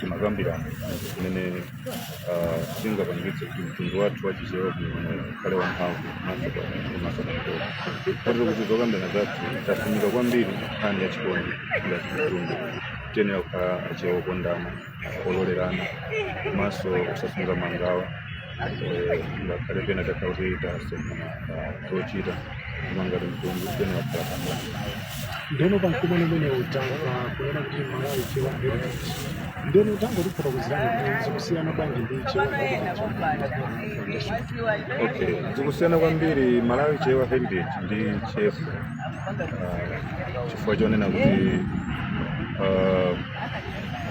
timagambirana zimene tingapangitse kuti mtundu wathu wachichewa kale wamphamvu masokonekera kotero kuti zokambirana zathu tafunika kwambiri nkhani ya chikondi ngati mtundu tiyenera kukhala achewa okondana ololerana komanso kusasunga mangawa ngakhale pena takhala kuti tasomana tochita koma ngati mtundu tiyenera kukhala pambana. Ndeno pamkumano umene kunena kuti Malawi Chewa Heritage ndeno utangotiphotokozerani zikusiyana bwanji ndi Chewa Heritage? Okay, zikusiyana kwambiri Malawi Chewa Heritage ndi chefu chifukwa chonena kuti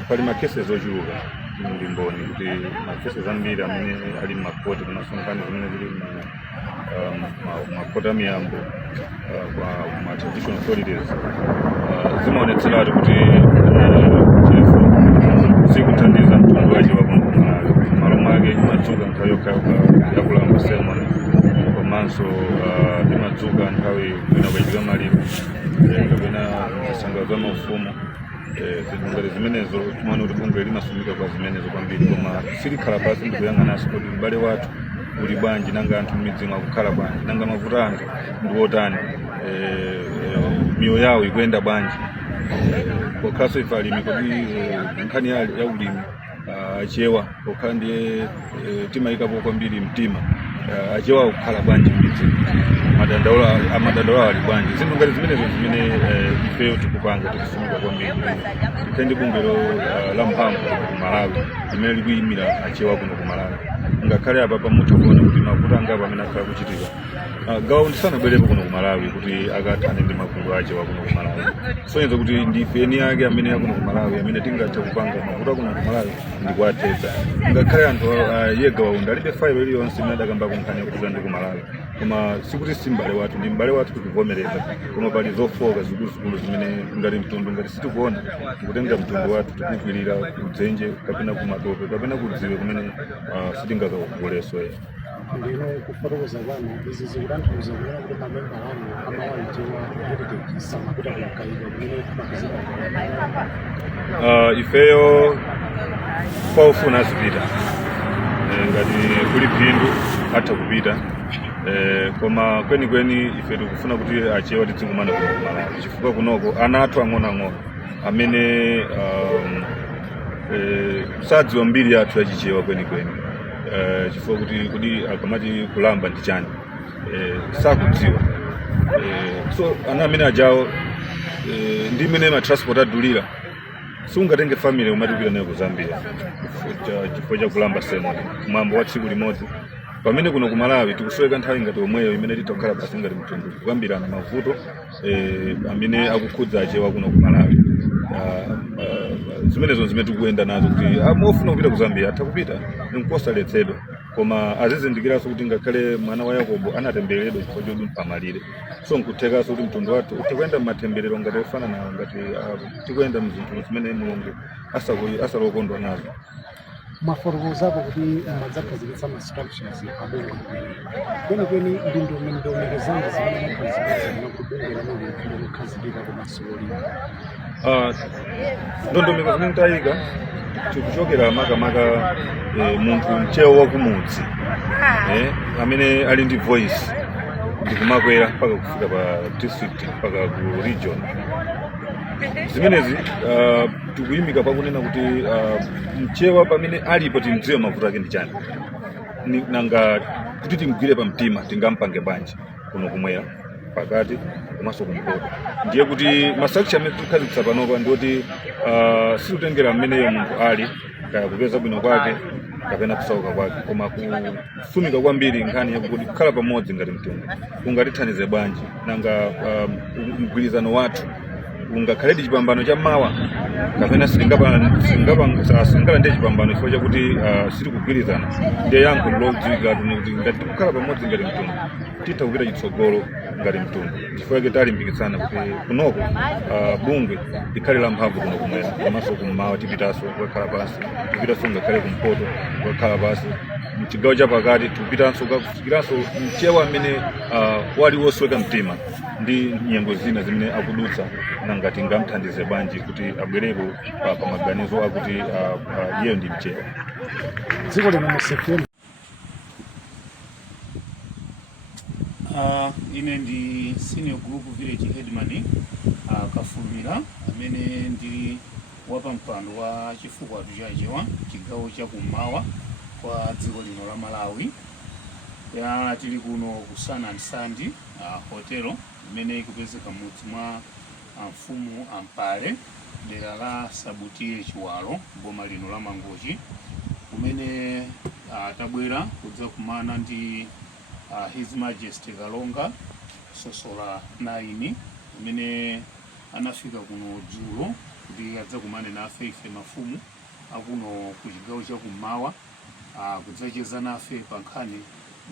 pali makeses ochuluka ndi mboni kuti makeses ambiri amene ali m'makoti kumasonkhani zimene zili makoti amiyambo kwa traditional authorities zimaonetseratu kuti chefu zikuthandiza mtundu wachewa kuno ku Malawi. Malo mwake imadzuka nthawi yokhayoka yakulamba sermon komanso imadzuka nthawi kwina kuchitika maliro kapena masangano za maufumu ngati zimenezo timaona kuti bungwe limasumika kwa zimenezo kwambiri koma silikhala pasi ndikuyang'ananso kuti m'bale wathu uli bwanji nanga anthu m'midzi akukhala bwanji nanga mavuto anga ndi otani miyoyo yawo ikuyenda bwanji pokhaso ife alimi kodi nkhani ya ulimi achewa pokhala ndiye timayikapo kwambiri mtima achewa akukhala bwanji m'midzi amadandaula ali bwanji zinthu ngati zimenezo zimene ifeyo tikupanga tikufumika kwambiri tikendi bungwelo la mphamvu ku Malawi limene likuyimira achewa kuno ku Malawi ngakhale apa pamutha kuona kuti mavuto angapo amene akhala kuchitika gawo ndisanabwerepo kuno ku Malawi kuti akathane ndi mavuto achewa kuno ku Malawi soneza kuti ndife eni ake amene akuno ku Malawi amene tingathe kupanga mavuto akuno ku Malawi ndikuwathetsa ngakhale anthu yegawaunda alibe failo iliyonse imene adakambako nkhani yakuza ndi ku Malawi koma sikuti si m'bale wathu ndi m'bale wathu tikuvomereza koma pali zofoka zikuluzikulu zimene ngati mtundu ngati sitikuona tikutenga mtundu wathu tikukwirira kudzenje kapena kumatope kapena kudziwe kumene sitingakakugoleso ndino kufotokoza kwanu izi zikutanthauza kunena kuti mamemba anu Malawi Chewa Heritage samapita kumakaika kumene kumapezeka ifeyo kwaufuna azipita ngati kuli phindu atha kupita koma kwenikweni ife tikufuna kuti achewa tidzikumana kuno ku Malawi chifukwa kunoko ana athu ang'onoang'ono amene sadziwa mbiri yathu yachichewa kwenikweni chifukwa kuti akamati kulamba ndi chani sakudziwa so ana amene ajawo ndi imene matransport adulira sungatenge family umati kupita nayo ku Zambia chifukwa cha kulamba sermon mwambo wa tsiku limodzi pamene kuno ku Malawi tikusweka nthawi ngati omweyo imene titakhala basi ngati mtundu kukambirana mavuto amene akukhudza achewa kuno ku Malawi zimenezo zimene tikuyenda nazo kuti amofuna kupita ku Zambia atha kupita nkosaletsedwa koma azizindikiranso kuti ngakhale mwana wa Yakobo anatembereredwa chifukwa choti amalire so nkuthekanso kuti mtundu wathu tikuyenda m'matemberero ngati ofana nawo ngati tikuyenda mzinthu zimene Mulungu asalokondwa nazo. mafotokozapo kuti madzakhazikitsa ma structures abunge kwenikweni ndi ndondomeko zanji zimene makhazikitsa kuti bungwe lamene likhazikika kumasololi ndondomeko zimene tayika tikuchokera makamaka munthu mchewa wakumudzi amene ali ndi voice ndikumakwera mpaka kufika pa district mpaka ku region zimenezi tikuyimika pakunena kuti mchewa pamene alipo timdziwe mavuto ake ndi chani nanga kuti timgwire pa mtima tingampange bwanji kuno kumwera pakati komanso kumpoto ndiye kuti mastructure amene tikukhazikitsa panopa ndioti situtengera mmeneyo munthu ali kaya kupeza bwino kwake kapena kusauka kwake koma kufumika kwambiri nkhani yakuti kukhala pamodzi ngati mtundu kungatithandize bwanji nanga mgwirizano wathu ungakhaledi chipambano cha mawa kapena singala ndiye chipambano chifukwa chakuti sitikugwirizana ndiye yankho lodziwika kuti ngati tikukhala pamodzi ngati mtundu titha kupita chitsogolo ngati mtundu chifukwa chake talimbikitsana kuti kunoko bungwe likhale la mphamvu kuno kumwera komanso kummawa tipitanso kukakhala pansi tipitanso ngakhale kumpoto kukakhala pansi mchigawo chapakati tipitanso kufikiranso mchewa amene wali wosweka mtima ndi nyengo zina zimene akudutsa nangati ngamthandize bwanji kuti abwereko pa maganizo akuti iyeyo ndi mchewa. dziko lino musefeni. Ine ndi senior group village headman Kafulumira amene ndi wapampando wa chifukwa chachewa chigawo chakummawa kwa dziko lino la Malawi. Tili kuno ku Sanand hotelo imene ikupezeka mudzi mwa mfumu Ampale dera la Sabutiye Chiwalo boma lino la Mangochi, kumene tabwera kudza kumana ndi His Majesty Kalonga Sosola 9 imene anafika kuno dzulo kuti adzakumane nafe ife mafumu akuno ku chigawo chakummawa kudzacheza nafe pa nkhani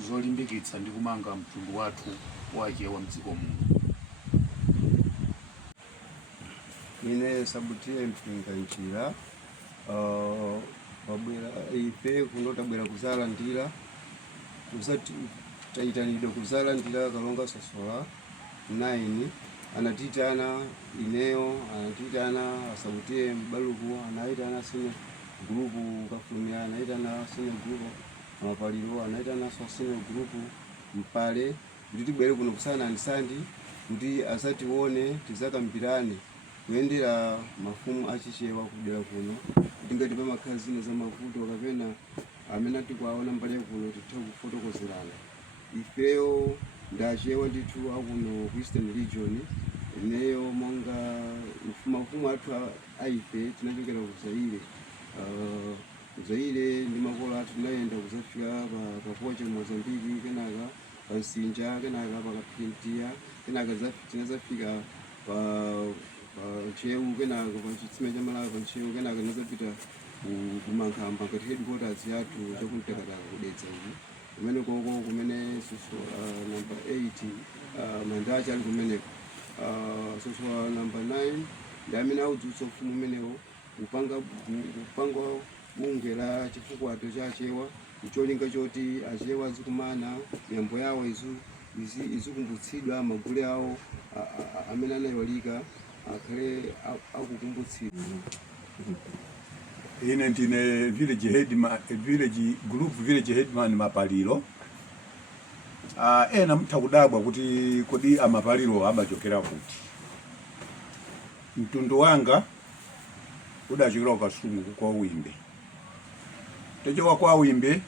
zolimbikitsa ndi kumanga mtundu wathu wachewa mdziko muno. Ine Sabutiye Mpinganjira wabwera ife kuno tabwera kuzalandira taitanidwa kuzalandira Kalonga Sosola 9 anatitana ineyo, anatitana Sabutiye Mbaluku, anaitana sine grupu Kafulumira, anaitana sine grupu Mapaliro, anaitana sine grupu Mpale kuti tibwere kuno Sanand kuti asatione tizakambirane kuyendera mafumu achichewa kudera kuno kuti ngati pamakhala zina za mavuto kapena amene tikwaona mbali kuno tithe kufotokozerana. Ifeyo ndachewa ndithu akuno ku Eastern Region, ineyo monga mafumu athu aife tinachokera ku Zaire ndi makolo athu tinayenda kuzafika pa Kapoche Mozambique, kenaka pa Nsinja, kenaka pa Kapintia, kenaka tinazafika pa Nchewu, kenaka pa chitsime cha Malawi pa Nchewu, kenaka tinazapita ku Mankhamba ngati headquarters yathu chakumtekataka kudetsa uku kumene koko kumene number 8 mandachi ali kumeneko. Number 9 ndi amene audzutsa ufumu umenewo kupanga bunge la chifukwa chachewa cholinga choti achewa azikumana miyambo yawo izikumbutsidwa, magule awo amene anayiwalika akhale akukumbutsidwa. Ine ndine village headman Mapaliro. Ena mutha kudabwa kuti kodi amapaliro amachokera kuti. Mtundu wanga udachokera Kasungu kwa Uwimbe. Tachoka kwa Uwimbe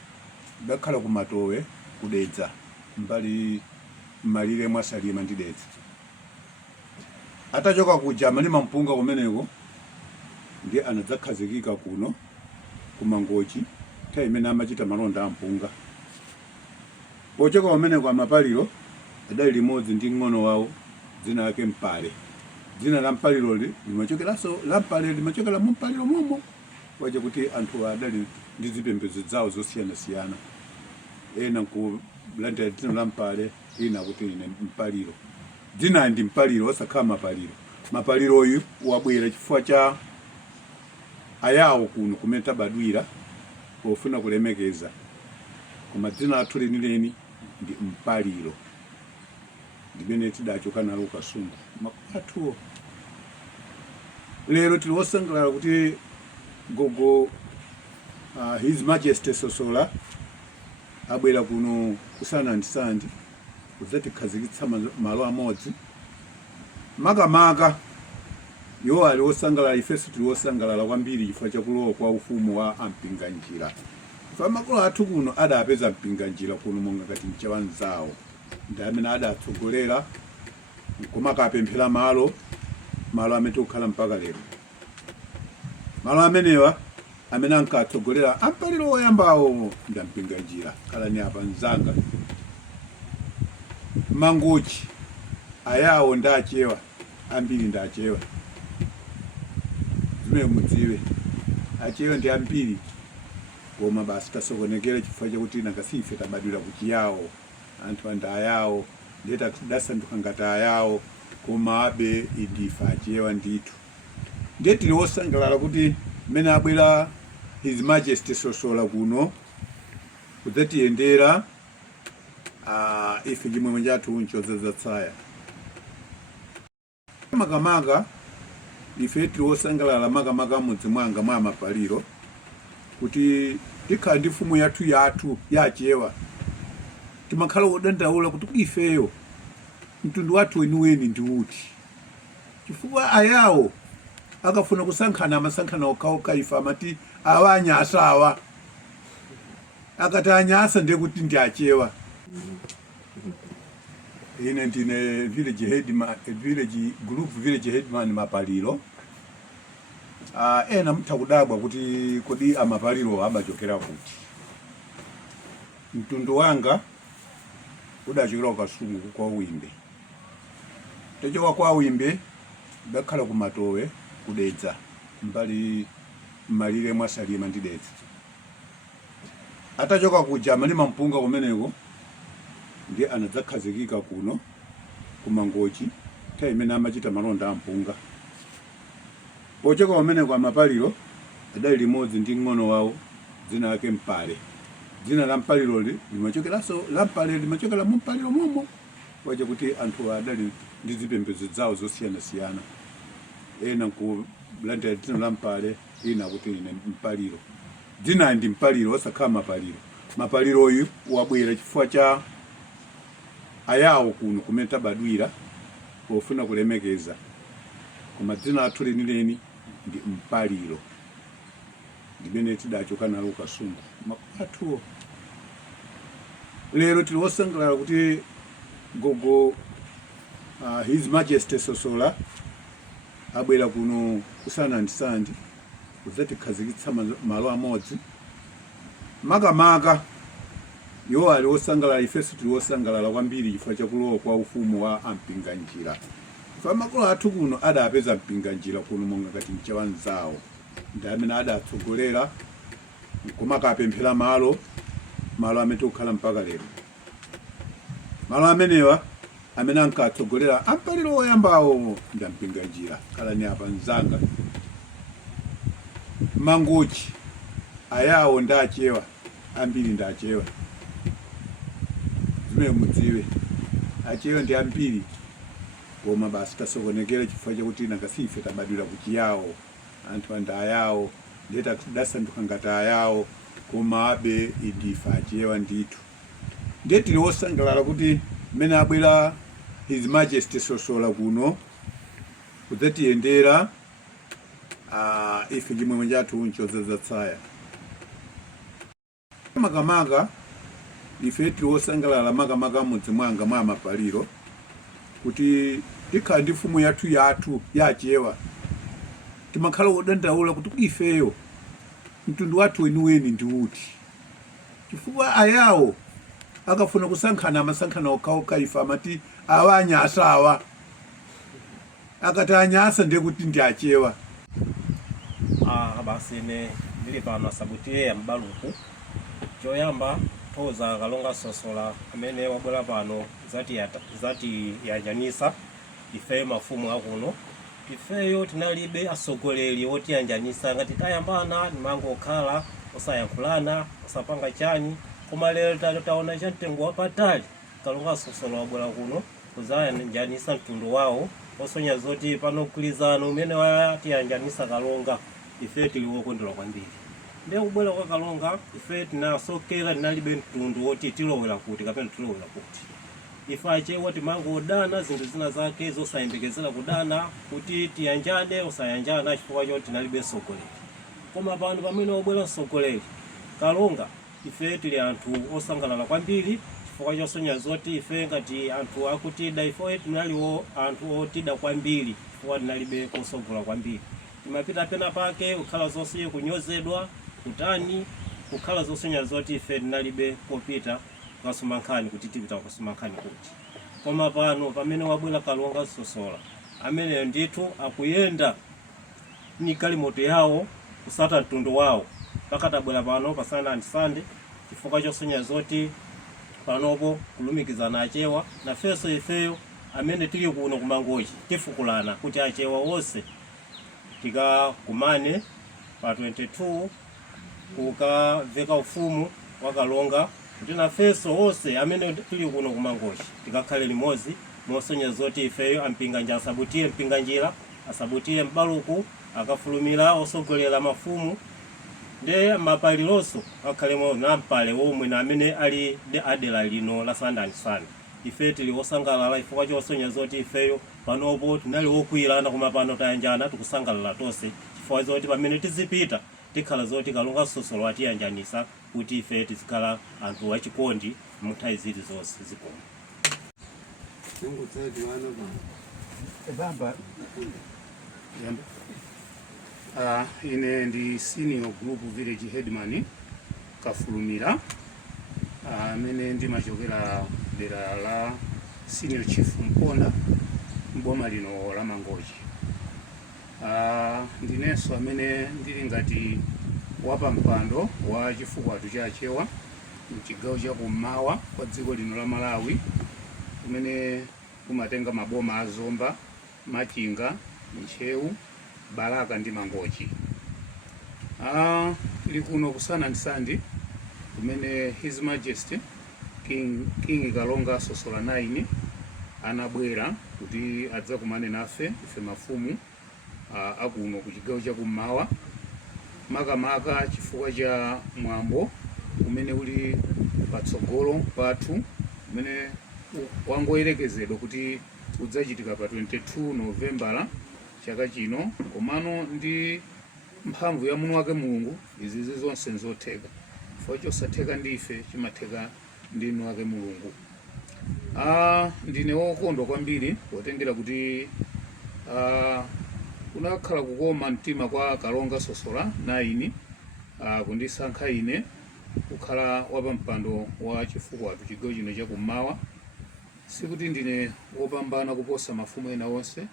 dakhala ku Matowe kudedza mbali malire mwa Salima ndi Dedza. Atachoka kuja mali mampunga kumeneko ndi anadzakhazikika kuno ku Mangochi ta imene amachita malonda ampunga. Pochoka kumene kwa Mapaliro adali limodzi ndi ng'ono wawo dzina lake Mpale. Dzina la Mpaliro limachokeranso la Mpale limachokera mu Mpaliro momwe waje kuti anthu adali ndi zipembedzo zawo zosiyanasiyana. Ena kulandira dzina la Mpale, ina kuti ine Mpaliro. Dzina ndi Mpaliro osakhala Mapaliro. Mapaliro uyu wabwera chifukwa cha ayawo kuno kumene tabadwira pofuna kulemekeza. Koma dzina athu lenileni ndi Mpaliro limene tidachoka nalo Kasungu makwathuwo. Lero tili wosangalala kuti gogo His Majesty Sosola abwera kuno ku Sanand kudzatikhazikitsa malo amodzi. Makamaka yo ali wosangalala, ifeso tili wosangalala kwambiri chifukwa chakulowa kwa ufumu wa Ampinganjira. Makolo athu kuno adapeza Mpinganjira kuno monga ngati mchewa nzawo ndi amene adatsogolera koma akapemphera malo amene tikukhala mpaka lero. Malo amenewa amene ankatsogolera Ampaliro oyambawo ndi Mpinganjira. Khalani apa nzanga Mangochi ayawo ndi achewa ambiri ndi achewa zimene mudziwe achewa ndi ambiri koma basi tasokonekera chifukwa chakuti nakasife tabadwira kuchiyawo anthu anda ayawo ndeta tidasanduka ngati ayawo koma abe indife achewa ndithu. Ndiye tili wosangalala kuti mmene abwera His Majesty Sosola kuno kudzatiyendera ife chimwemwe chathu nchodzaza tsaya makamaka ife tiwosangalala makamaka mudzi mwanga mwa Mapaliro kuti tikhala ndi mfumu yathu yachewa timakhala wodandaula kuti ifeyo mtundu wathu weniweni ndi uti, chifukwa ayawo akafuna kusankhana amasankhana okhaokha ife amati awa anyasa awa, akati anyasa ndiye kuti ndi achewa. Ine ndine village headman Mapaliro. Ena mtakudabwa kuti kodi Amapaliro amachokera kuti. Mtundu wanga udachokera kukasungu kwa Uwimbe. Techoka kwa Uwimbe ndakhala ku Matowe kudedza mbali malire mwa Salima ndi Dedza. Atachoka kuja malima mpunga kumeneko ndiye anadzakhazikika kuno kumangochi nthawi imene amachita malonda ampunga. Pochoka kumeneko Amapaliro adali limodzi ndi ng'ono wawo dzina lake Mpale. Dzina la Mpaliro limachokeranso la Mpale limachokera mu Mpaliro momwe, wacha kuti anthu adali ndi zipembedzo zawo zosiyanasiyana. Ena kulandira dzina la Mpale, ina kuti ine Mpaliro. Dzina ndi Mpaliro osakhala Mapaliro. Mapaliro uyu wabwera chifukwa cha ayawo kuno kumene tabadwira pofuna kulemekeza, koma dzina lathu lenileni ndi Mpaliro limene tidachoka nalo kukasungu makwathuwo. Lero tili wosangalala kuti gogo His Majesty Sosola abwera kuno kusana ndi sandi kudzatikhazikitsa malo amodzi. Makamaka yo ali wosangalala, ifeso tili wosangalala kwambiri chifukwa chakulowa kwa ufumu wa ampinganjira. Ife makolo athu kuno adapeza mpinganjira kuno monga ngati mchawanzawo, ndi amene adatsogolera kumakapemphera malo amene tikukhala mpaka lero. Malo amenewa amene ankatsogolera Ampaliro oyambawo ndi ampinganjira. Khalani apa mzanga mangochi ayawo ndi achewa, ambiri ndi achewa. Zimene mudziwe achewa ndi ambiri, koma basi tasokonekera chifukwa chakuti nangasi ife tabadwira kuchiyawo, anthu andi ayawo ndiye tasanduka ngati ayawo, koma abe ndife achewa ndithu. Ndiye tili wosangalala kuti mmene abwera His Majesty Sosola kuno kudzatiyendera ife chimwemwe chathu nchodzaza tsaya. Makamaka ife tili wosangalala makamaka mudzi mwanga mwa Mapaliro kuti tikhala ndi mfumu yathu yachewa timakhala wodandaula kuti ifeyo mtundu wathu weniweni ndi uti, chifukwa ayawo akafuna kusankhana amasankhana okhaokha ife amati awa anyasa awa, akati anyasa ndiye kuti ndi achewa. Basi ine ndili pano asabutiye ya Mbaluku. Choyamba toza Kalonga Sosola amene wabwera pano zati yanjanisa ife mafumu akuno. Ifeyo tinalibe asogoleri oti yanjanisa ngati tayambana nimangokhala osayankhulana osapanga chani, koma lero taona cha mtengo wapatali Kalonga Sosola wabwera kuno kuzayanjanisa mtundu wawo osonya zoti pano kulizano umene wati yanjanisa Kalonga. Ife tili wokondera kwambiri. Ndiye kubwera kwa Kalonga ife tinasokera tinalibe mtundu woti tilowera kuti kapena tilowera kuti. Ife achewa timangodana zinthu zina zake zosayembekezera kudana kuti tiyanjane osayanjana chifukwa choti tinalibe sogoleri. Koma pano pamene wabwera sogoleri Kalonga ife tili anthu osangalala kwambiri chifukwa chosonya zoti ife ngati anthu akutida ife tinaliwo anthu otida kwambiri chifukwa tinalibe kosogola kwambiri. Timapita pena pake kukhala zonse kunyozedwa kutani, kukhala zosonya zoti ife tinalibe kopita kukasumankhani kuti tipita kukasumankhani kuti. Koma pano pamene wabwera Kalonga Sosola amene ndithu akuyenda ni galimoto yawo kusata mtundu wawo mpaka tabwera pano pasana ndi sande chifukwa chosonya zoti panopo kulumikizana achewa na feso ifeyo amene tili kuno kumangochi tifukulana kuti achewa wonse tikakumane pa 22 kukaveka ufumu wa Kalonga kuti na feso wonse amene tili kuno kumangochi tikakhale limodzi mosonyeza zoti ifeyo ampinganja asabutiye mpinganjira asabutiye m'baluku akafulumira osogolera mafumu nde mapalironso akhalemo nampale womwe namene ali de adela lino la Sandani Sun. Ife tili wosangalala chifukwa chosonyeza zoti ifeyo panopo tinali wokwirana koma pano tayanjana tikusangalala tonse chifukwa zoti pamene tizipita tikhala zoti Kalonga Sosolo atiyanjanisa kuti ife tizikhala anthu achikondi mnthawi zili zonse zikoma. Ine ndi senior group village headman Kafulumira amene ndimachokera dera la senior chief Mponda mboma lino la Mangochi. Ndinenso amene ndili ngati wapa mpando wa chifukwatu cha Chewa mchigawo cha kummawa kwa dziko lino la Malawi kumene kumatenga maboma a Zomba, Machinga, Nchewu, Balaka ndi Mangochi. Tili kuno ku Sandani kumene His Majesty King Kalonga Sosolo 9 anabwera kuti adzakumane nafe ife mafumu akuno ku chigawo cha kummawa makamaka chifukwa cha mwambo umene uli patsogolo pathu umene wangoyerekezedwa kuti udzachitika pa 22 Novembala chaka chino, komano ndi mphamvu ya muno wake Mulungu izi zonse nzotheka chifukwa chosatheka ndife chimatheka ndi muno wake Mulungu. Ndine wokondwa kwambiri potengera kuti kunakhala kukoma mtima kwa Kalonga Sosolo 9 kundisankha ine kukhala wapa mpando wa chifukwatu chigawo chino cha kummawa. Sikuti ndine wopambana kuposa mafumu ena onse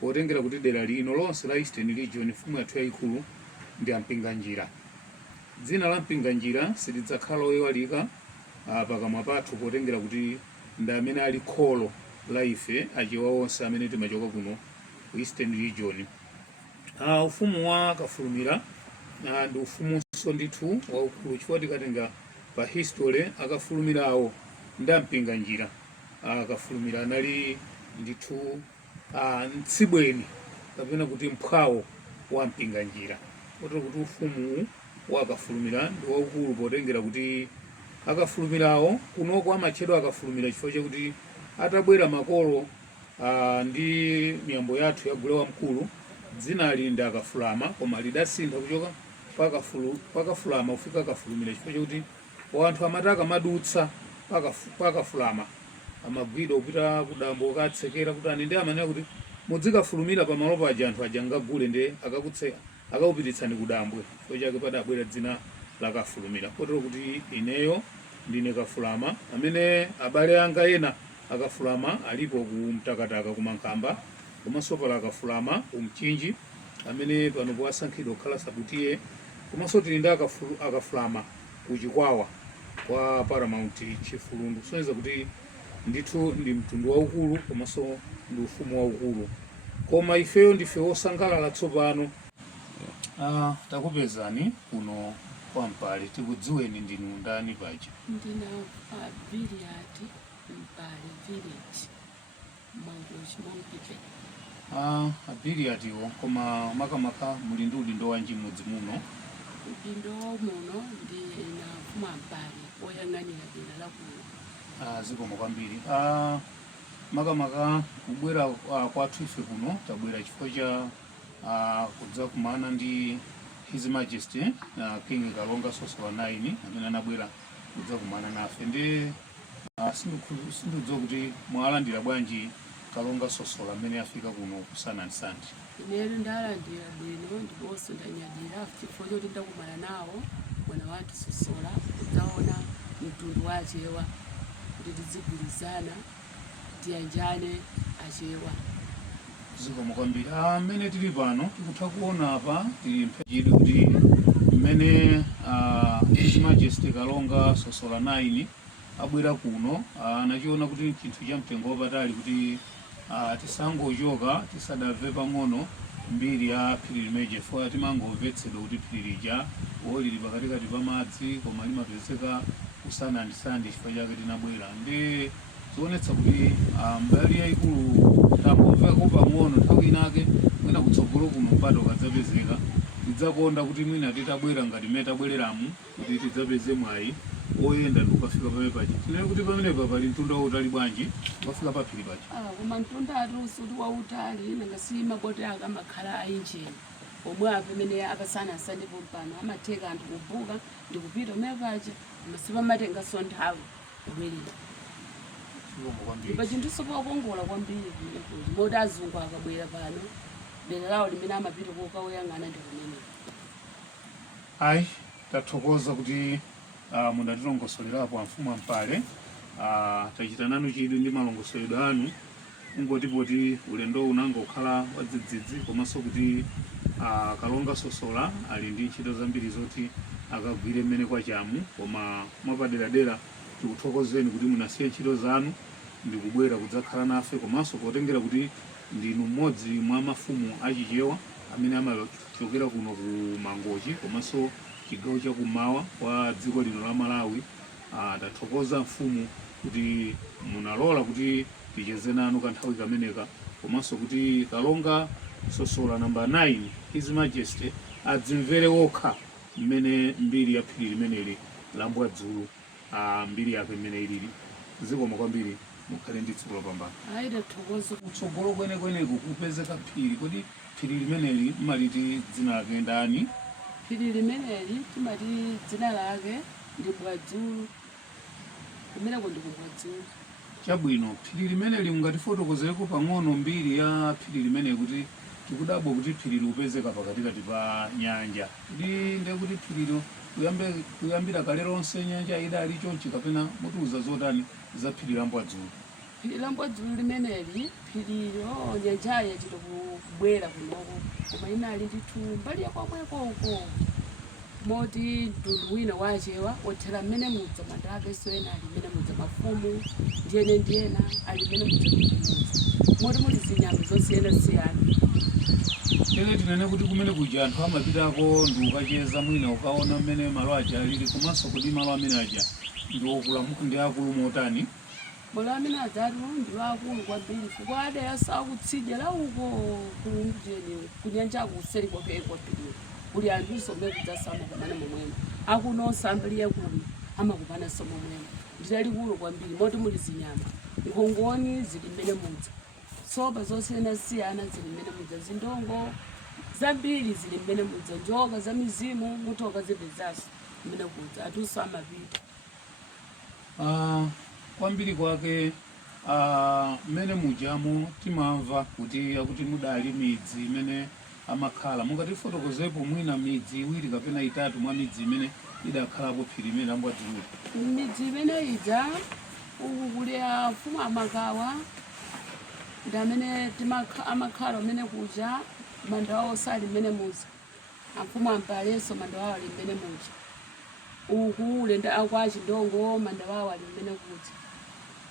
potengera kuti dera lino lonse la Eastern Region mfumu yathu yayikulu ndi ampinganjira. Dzina la mpinganjira silidzakhala loyiwalika pakamwa pathu potengera kuti ndi amene ali kholo la ife achewa onse amene timachoka kuno ku Eastern Region. Ufumu wa Kafulumira ndi ufumunso ndithu waukulu chifukwa tikatenga pa history akafulumirawo ndi ampinganjira. Kafulumira anali ndithu mtsibweni kapena kuti mphwawo wa mpinganjira. Kotero kuti ufumu wa Kafulumira ndi waukulu potengera kuti akafulumirawo kunoko amatchedwa akafulumira chifukwa chakuti atabwera makolo ndi miyambo yathu ya Gule Wamkulu dzinali ndi Akafulama, koma lidasintha kuchoka pakafulama kufika Kafulumira chifukwa chakuti wanthu amati akamadutsa pakafulama amagwidwa kupita kudambo katsekera kuti ani ndi amanena kuti mudzikafulumira pamalo paja anthu aja ngagule ndi akakupititsani kudambwe chifukwa chake padabwera dzina la Kafulumira. Kotero kuti ineyo ndine Kafulama amene abale anga ena akafulama alipo ku Mtakataka ku Mankhamba, komanso pala Kafulama ku Mchinji amene pano powasankhidwa kukhala sabutiye, komanso tili ndi akafulama ku Chikwawa kwa Paramount Chifulundu. Soneza kuti ndithu ndi mtundu waukulu komanso ndi ufumu waukulu, koma ifeyo ndife wosangalala tsopano takupezani kuno kwa Mpale. Tikudziweni ndinu ndani paja? Ndina Viliati Mpale village Mangochi Mampipe. Viliatiwo koma makamaka muli ndi udindo wanji mudzi muno? Udindo muno ndi na mfumu Mpale oyang'anira dera la kuno. Zikomo kwambiri. Makamaka kubwera kwathu ife kuno tabwera chifukwa cha kudza kumana ndi His Majesty King Kalonga Sosolo 9 amene anabwera kudza kumana nafe. Ndi sindidziwa kuti mwalandira bwanji Kalonga Sosolo amene afika kuno ku Sandani. Ineyo ndalandira bwino ndiponso ndanyadira chifukwa choti ndakumana nawo mwana wathu Sosolo kudzaona mtundu wa Achewa kuti tizigwirizana tiyanjane Achewa. Zikomo kwambiri. Mmene tili pano tikutha kuona apa tili mpachidi kuti mmene His Majesty Kalonga Sosolo 9 abwera kuno anachiona kuti chinthu cha mtengo wapatali kuti tisangochoka tisadamve pang'ono mbiri ya phiri limeje, chifukwa timangomvetsedwa kuti phiri lija lili pakatikati pa madzi koma limapezeka ku Sandani chifukwa chake tinabwera. Ndi zionetsa kuti mbali yayikulu tambomveko pang'ono nthawi inake mwina kutsogolo kuno mpata ukadzapezeka tidzakonda kuti mwina titabwera ngati mmene tabwereramu kuti tidzapeze mwayi oyenda ndi ukafika pamene paja tinene kuti pamenepa pali mtunda wautali bwanji ukafika paphiri paja. Koma mtunda atusuti wautali nangasi maboti akamakhala ainjini omwe apamene apasana asandipo mpano amatheka anthu kubuka ndikupita umene paja masipa amatenganso nthawi kubwerera ndipo chinthu sopakongola kwambiri kuti moti azungu akabwera pano dera lawo limene amapita kokawoyang'ana ndi kumene. Ayi tathokoza kuti mudatilongosolerapo amfumu ampale tachita nanu chidwi ndi malongosoledwe anu ungotipoti ulendo unanga ukhala wadzidzidzi komanso kuti Kalonga Sosola ali ndi ntchito zambiri zoti akagwire mmene kwachamu koma mwapaderadera tikuthokozeni kuti munasiye ntchito zanu ndi kubwera kudzakhala nafe komanso potengera kuti ndinu mmodzi mwa mafumu achichewa amene amachokera kuno ku Mangochi komanso chigawo chakumawa kwa dziko lino la Malawi. Tathokoza mfumu kuti munalola kuti ticheze nanu kanthawi kameneka komanso kuti Kalonga Sosola namba 9 His Majesty adzimvere wokha mmene mbiri ya phiri limeneli la Mbwadzulu mbiri yake mmene ilili. Zikomo kwambiri mukhale ndi tsiku lopambana. Ayi tathokoza kutsogolo kwenekweneko kupezeka phiri kodi phiri limeneli mmaliti dzina lake ndani? phiri limeneli timati dzina lake ndi Mbwadzulu kumeneko ndi Mbwadzulu. Chabwino phiri limeneli mungatifotokozereko pang'ono mbiri ya phiri limeneli kuti tikudabwa kuti phiri likupezeka pakatikati pa nyanja kuti ndiye kuti phirilo kuyambira kale lonse nyanja idali chonchi kapena mutiuza zotani za phiri la Mbwadzulu? Phiri la Mbwadzulu limeneli phirilo nyanjayo chito kubwera kunoko koma inali ndithu mbali yakwamweko uko moti mtundu wina wachewa othera mmene mudza mandapeso ena ali mmene mudza mafumu ndiyena ali mmene mudza moti muli zinyama zosiyanasiyana. Tene tinene kuti kumene kuja anthu amapitako ndi ukacheza mwina ukaona mmene malo aja alili komanso kuti malo amene aja ndi akulu motani? Malo amene adzatu ndi akulu kwambiri chifukwa adera sakutsidya la uko kunyanjako kuseri kwakeko phirilo kuli anthu somwe kudzasama kumana momwemo akunonsa ambiri yakuno amakupananso momwemo ndilalikulu kwambiri moti muli zinyama nkhongoni zili mmene mudza soba zosiyanasiyana zili mmene mudza zindongo zambiri zili mmene mudza njoka za mizimu mutoka zipezanso mmene kudza atunso amapita. Kwambiri kwake mmene mujamo timamva kuti akuti mudali midzi imene amakhala mungatifotokozepo mwina midzi iwiri kapena itatu mwa midzi imene idakhalapo phiri imene la Mbwadzulu? Midzi imene idza uku kuli afumu amakawa ndi amene amakhala umene kuja manda wawo sali mmene muza amfumu ampalenso manda wawo ali mmene muja uku ulenda akwa Chindongo manda wawo ali mmene kuja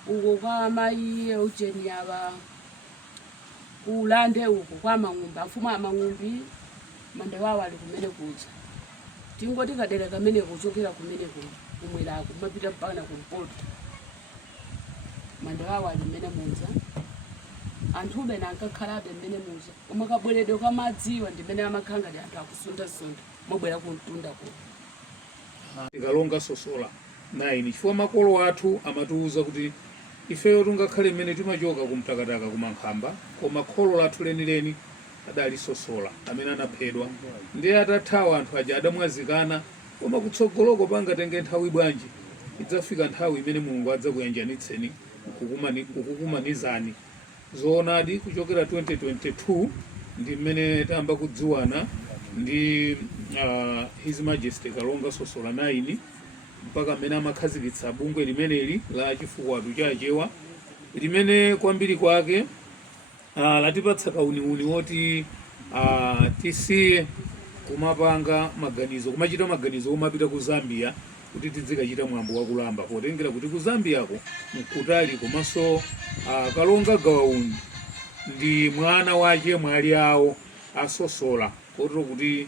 uku kwa amayi Eugeni aba ulande uku kwa Mang'umbi afumu amang'umbi manda wawo ali kumene kuja tingoti kadera kamene kuchokera kumene kumweraku mapita mpaka kumpoto manda wawo ali mmene muza anthu ena ankakhalabe mmene muza koma kabweredwe kwa madziwa ndimene amakhala ngati anthu akusundasunda mobwera kumtundako. Kalonga Sosola 9 chifukwa makolo athu amatiuza kuti ifeyo tungakhale mmene timachoka kumtakataka kumankhamba koma kholo lathu lenileni adali Sosola amene anaphedwa ndiye atathawa anthu aja adamwazikana koma kutsogoloko pangatenge nthawi bwanji idzafika nthawi imene Mulungu adzakuyanjanitseni kukukumanizani. Zoonadi kuchokera 2022 ndi mmene tamba kudziwana ndi His Majesty Kalonga Sosola 9 mpaka mmene amakhazikitsa bungwe limeneli la chifukwatu chachewa limene kwambiri kwake latipatsa kauniuni woti tisiye kumapanga maganizo kumachita maganizo omapita ku Zambia kuti tidzikachita mwambo wakulamba potengera kuti ku Zambiako mkutali komanso Kalonga Gawaundi ndi mwana wache mwali awo asosola kotero kuti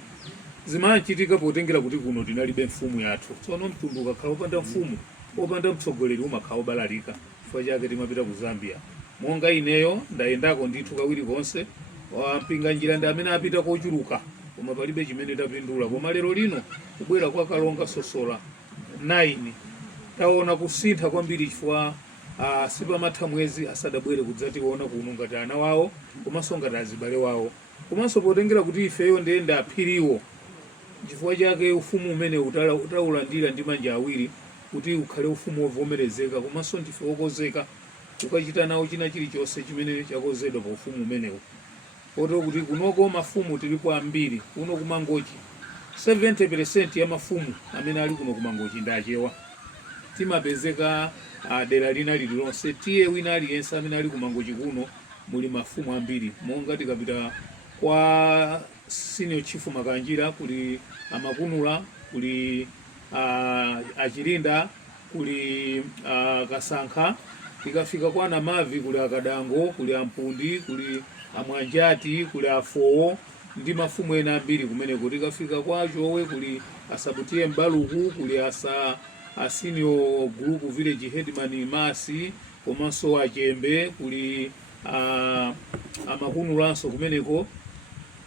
zimachitika potengera kuti kuno tinalibe mfumu yathu. Tsono mtundu ukakhala opanda mfumu opanda mtsogoleri umakhala obalalika chifukwa chake timapita ku Zambia. Monga ineyo ndayendako ndithu kawiri konse, wampinga njira ndi amene apita kochuluka koma palibe chimene tapindula. Koma lero lino kubwera kwa Kalonga Sosola 9 taona kusintha kwambiri chifukwa sipamatha mwezi asadabwere kudzationa kuno ngati ana wawo komanso ngati azibale wawo, komanso potengera kuti ifeyo ndiyenda aphiriwo. Chifukwa chake ufumu umene utaulandira ndi manja awiri kuti ukhale ufumu wovomerezeka komanso ndife wokozeka ukachita nawo china chilichonse chimene chakozedwa pa ufumu umenewu. Kotero kuti kunoko mafumu tilipo ambiri kuno kumangochi 70% ya mafumu amene ali kuno kumangochi ndachewa. Timapezeka dera lina lililonse tiye wina aliyense amene ali kumangochi kuno muli mafumu ambiri. Monga tikapita kwa senior chief Makanjira kuli Amakunula, kuli Achilinda, kuli Kasankha, tikafika kwa Namavi kuli Akadango, kuli Ampundi, kuli Amwanjati, kuli Afowo ndi mafumu ena ambiri kumeneko. Tikafika kwa Chowe kuli Asabutiye Mbaluku, kuli senior group village headman Masi, komanso Achembe, kuli Amakunulanso kumeneko.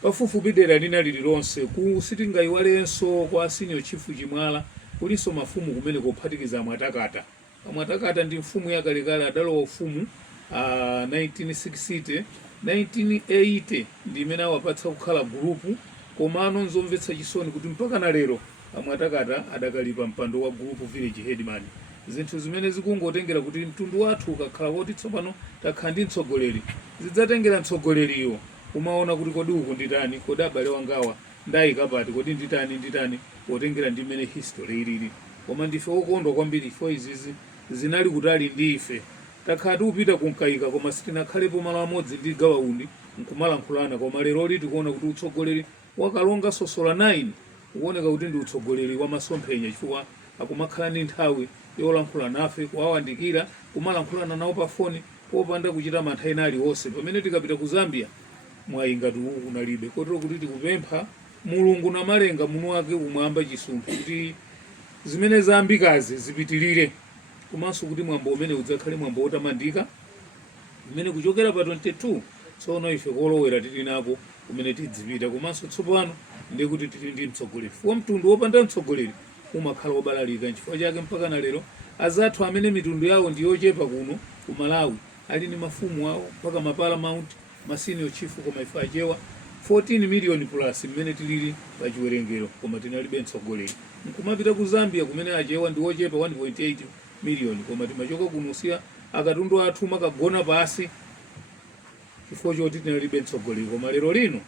Pafupifupi dera lina lililonse ku sitingayiwalenso kwa senior chief Chimwala kulinso mafumu kumene kuphatikiza Mwatakata. Mwatakata ndi mfumu yakalekale adalowa ufumu 1960 1980 ndi imene awapatsa kukhala gurupu, komano nzomvetsa chisoni kuti mpaka na lero Mwatakata adakalipa mpando wa group village headman. Zinthu zimene zikungotengera kuti mtundu wathu ukakhala woti tsopano takhala ndi mtsogoleri zidzatengera mtsogoleriyo umaona kuti kodi uku nditani, kodi abale wangawa ndayika pati, kodi nditani potengera ndi mmene history ilili. Koma ndife wokondwa kwambiri chifukwa izizi zinali kutali ndi ife. Takhala tikupita kunkayika koma sitinakhalepo malo amodzi ndi Gawaundi nkumalankhulana, koma lero liti tikuona kuti utsogoleri wa Kalonga Sosola 9 ukuoneka kuti ndi utsogoleri wa masomphenya chifukwa akumakhala ndi nthawi yolankhula nafe, kuwawandikira, kumalankhulana nawo pa foni popanda kuchita mantha ena aliwonse. Pamene tikapita ku Zambia mwayi ngati uwu kunalibe. Kotero kuti tikupempha Mulungu na malenga muno wake kumwamba chisumphi kuti zimene zayambikazi zipitirire, komanso kuti mwambo umene udzakhale mwambo wotamandika umene kuchokera pa 22 tsono ife kolowera tili nako kumene tidzipita. Komanso tsopano ndiye kuti tili ndi mtsogoleri, chifukwa mtundu wopanda mtsogoleri umakhala wobalalika. Chifukwa chake mpaka na lero azathu amene mitundu yawo ndi yochepa kuno ku Malawi ali ndi mafumu awo mpaka mapalamount masenior chief koma ife achewa 14 million plus mmene tilili pa chiwerengero, koma tinalibe mtsogoleri. Nkumapita ku Zambia kumene achewa ndi wochepa 1.8 million, koma timachoka kunusia akatundu athu makagona pasi chifukwa choti tinalibe mtsogoleri. Koma lero lino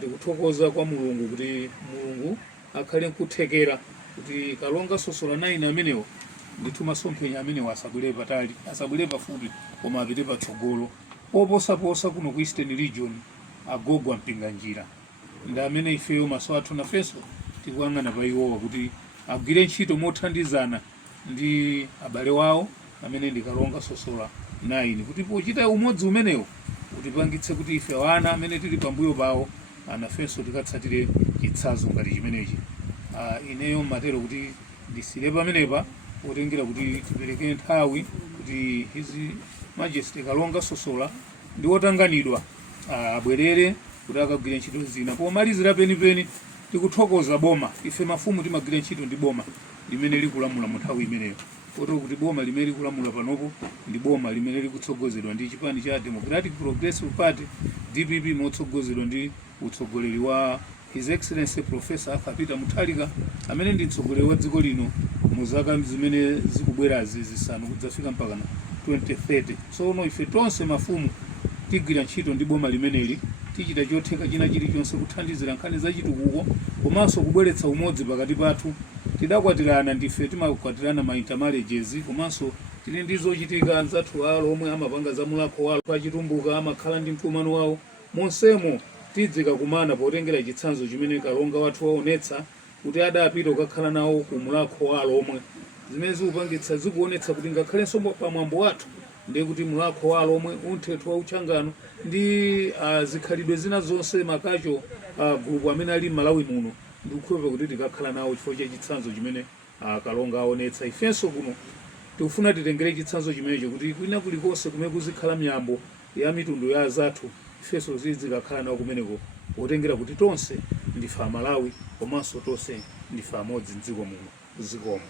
tikuthokoza kwa Mulungu kuti Mulungu akhale nkuthekera kuti Kalonga Sosola 9 amenewo ndithu masomphenya amenewo asabwere patali, asabwere pafupi, koma apite patsogolo poposaposa kuno ku Eastern Region. Agogwa mpinga njira ndi amene ifeyo maso athu nafenso tikuyang'ana pa iwowa kuti agwire ntchito mothandizana ndi abale wawo amene ndi Kalonga Sosola 9 kuti pochita umodzi umenewo utipangitse kuti ife wana amene tili pambuyo pawo anafenso tikatsatire chitsanzo ngati chimenechi. Ineyo matero kuti ndisire pamenepa potengera kuti tipereke nthawi kuti His Majesty Kalonga Sosola ndi wotanganidwa abwerere kuti akagwire ntchito zina. Pomalizira penipeni tikuthokoza boma. Ife mafumu timagwira ntchito ndi boma limene likulamula mu nthawi imeneyo. Kotero kuti boma limene likulamula panopo ndi boma limene likutsogozedwa ndi chipani cha Democratic Progressive Party DPP motsogozedwa ndi utsogoleri wa His Excellency Professor Arthur Peter Mutharika amene ndi mtsogoleri wa dziko lino mu zaka zimene zikubwerazi zisanu kudzafika mpaka 2030. Tsono ife tonse mafumu tigwira ntchito ndi boma limeneli, tichita chotheka china chilichonse kuthandizira nkhani za chitukuko komanso kubweretsa umodzi pakati pathu. Tidakwatirana ndife timakwatirana ma intermarriages, komanso tili ndi zochitika anzathu alo omwe amapanga za mulako walo pachitumbuka amakhala ndi mkumano wawo. Monsemo tidzika kumana potengera chitsanzo chimene Kalonga wathu waonetsa kuti adapita kukakhala nawo ku mulako walo omwe. Zimene zikupangitsa zikuonetsa kuti ngakhalenso pamwambo wathu ndiye kuti mulako walo omwe unthetho wa uchangano ndi zikhalidwe zina zonse makacho group amene ali Malawi muno ndikukhulupirira kuti tikakhala nawo chifukwa cha chitsanzo chimene Kalonga aonetsa. Ifenso kuno tikufuna titengere chitsanzo chimenecho kuti kwina kulikonse kumene kuzikhala miyambo ya mitundu ya azathu ifenso zikakhala nawo kumeneko potengera kuti tonse ndife Amalawi komanso tonse ndife amodzi m'dziko muno. Zikomo.